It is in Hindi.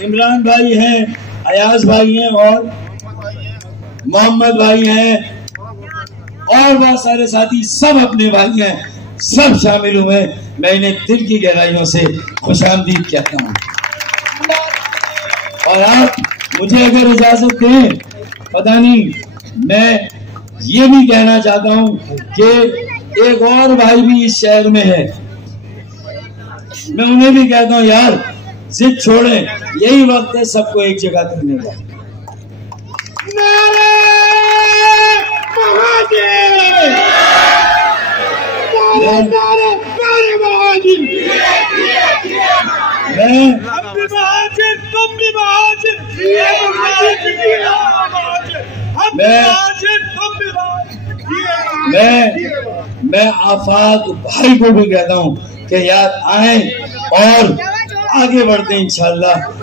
इमरान भाई हैं, अयाज भाई हैं और मोहम्मद भाई हैं और बहुत सारे साथी, सब अपने भाई हैं, सब शामिल हुए। मैं इन्हें दिल की गहराइयों से खुशामदीद कहता हूँ। और आप मुझे अगर इजाजत दें, पता नहीं, मैं ये भी कहना चाहता हूँ कि एक और भाई भी इस शहर में है, मैं उन्हें भी कहता हूँ यार जिद छोड़ें, यही वक्त है सबको एक जगह करने का। मैं आफाक भाई को भी कहता हूँ कि यार आए और आगे बढ़ते हैं इंशाल्लाह।